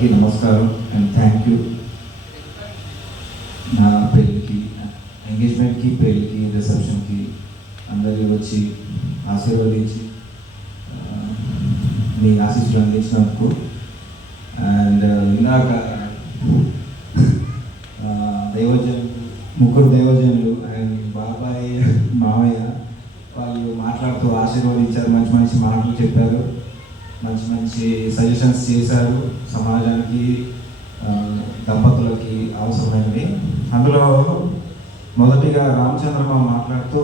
అందరికీ నమస్కారం and thank you నా పెళ్ళికి ఎంగేజ్మెంట్కి పెళ్ళికి రిసెప్షన్కి అందరికి వచ్చి ఆశీర్వదించి మీ ఆశీస్సులు అందించినందుకు. అండ్ ఇందాక ఆ, దైవజనులు ముగ్గురు దైవజనులు అండ్ బాబాయ్ మామయ్య వాళ్ళు మాట్లాడుతూ ఆశీర్వదించారు మంచి మంచి మాటలు చెప్పారు. మంచి మంచి సజెషన్స్ చేశారు. సమాజానికి దంపతులకి అవసరమైనవి. అందులో మొదటిగా రామచంద్రబాబు మాట్లాడుతూ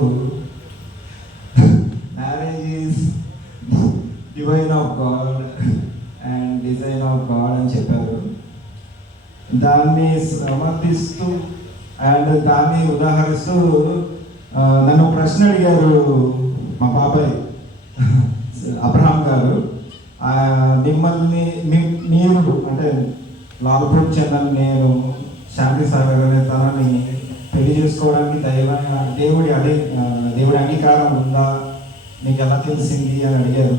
marriage is divine of god and design of god అని చెప్పారు. దాన్ని సమర్థిస్తూ అండ్ దాన్ని ఉదాహరిస్తూ నన్ను ప్రశ్న అడిగారు మా బాబాయ్ అబ్రహాం గారు. మిమ్మల్ని మీరు అంటే లాల్పూర్ చెందని నేను శాంతి సాగర్ అనే తనని పెళ్ళి చేసుకోవడానికి దైవ దేవుడి అదే దేవుడి అంగీకారం ఉందా? నీకు ఎలా తెలిసింది అని అడిగారు.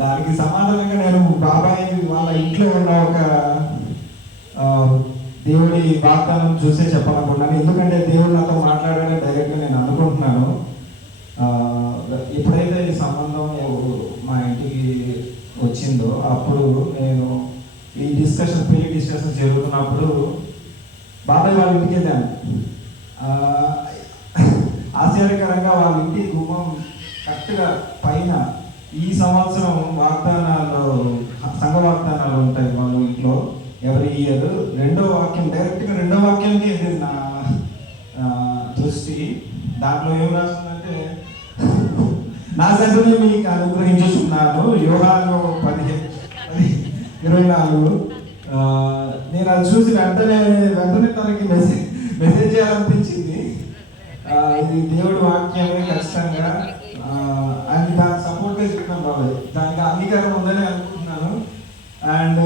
దానికి సమాధానంగా నేను బాబాయ్ వాళ్ళ ఇంట్లో ఉన్న ఒక దేవుడి వాగ్దానం చూసే చెప్పాలనుకున్నాను. ఎందుకు వచ్చిందో అప్పుడు నేను ఈ డిస్కషన్ పెళ్ళి డిస్కషన్ జరుగుతున్నప్పుడు బాబాయ్ వాళ్ళ ఇంటికి వెళ్ళాను. ఆశ్చర్యకరంగా వాళ్ళ ఇంటి గుమ్మం కరెక్ట్గా పైన ఈ సంవత్సరం వాగ్దానాలు సంఘ వాగ్దానాలు ఉంటాయి వాళ్ళ ఇంట్లో. ఎవరి ఇయర్? రెండో వాక్యం డైరెక్ట్గా రెండో వాక్యానికి నా దృష్టి. దాంట్లో ఏం రాస్తుందంటే నా సంగతి మీకు అనుగ్రహించుకున్నాను యోగాలో పదిహేను ఇరవై నాలుగు. నేను అది చూసి వెంటనే వెంటనే తనకి మెసేజ్ మెసేజ్ చేయాలనిపించింది. ఇది దేవుడి వాక్యమే ఖచ్చితంగా. అండ్ దానికి సపోర్ట్గా చెప్తున్నాను బాబాయ్. దానికి అంగీకారం ఉందని అనుకుంటున్నాను. అండ్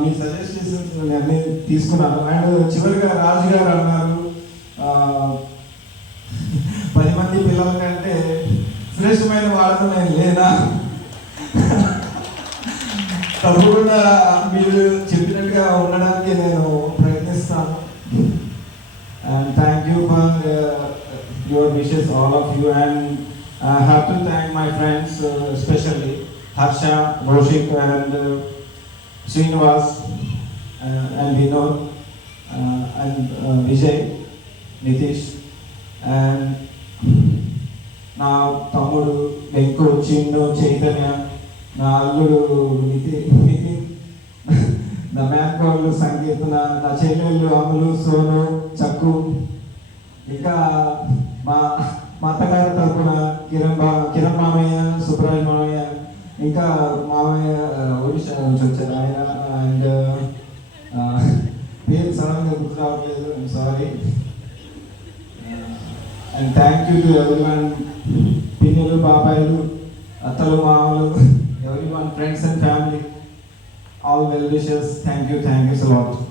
మీ సజెస్ట్ చేసిన నిర్ణయం తీసుకున్నాను. అండ్ చివరిగా రాజు గారు అన్నారు శ్రేష్టమైన వాళ్ళకు నేను లేదా తప్పకుండా మీరు చెప్పినట్టుగా ఉండడానికి నేను ప్రయత్నిస్తాను and thank you for uh, your wishes, all of you. And I have to thank my friends, uh, especially Harsha, Roshik, and uh, Srinivas, uh, and Vinod, నా తమ్ముడు వెంకు చిన్ను చైతన్య నా అల్లుడు నితిన్ నా మేనకోళ్ళు సంకీర్తన నా చెల్లెళ్ళు అమలు సోను చక్కు. ఇంకా మా మా అత్తగారి తరపున కిరణ్ బా కిరణ్ మామయ్య సుబ్రాజ్ మామయ్య ఇంకా మామయ్య ఆ, ఒడిశా నుంచి వచ్చారు. ఆయన అండ్ పేరు సడన్గా గుర్తు రావట్లేదు. Sorry And thank you to everyone పిన్నులు బాబాయిలు అత్తలు మామలు everyone friends and family all well wishes. Thank you, thank you so lot.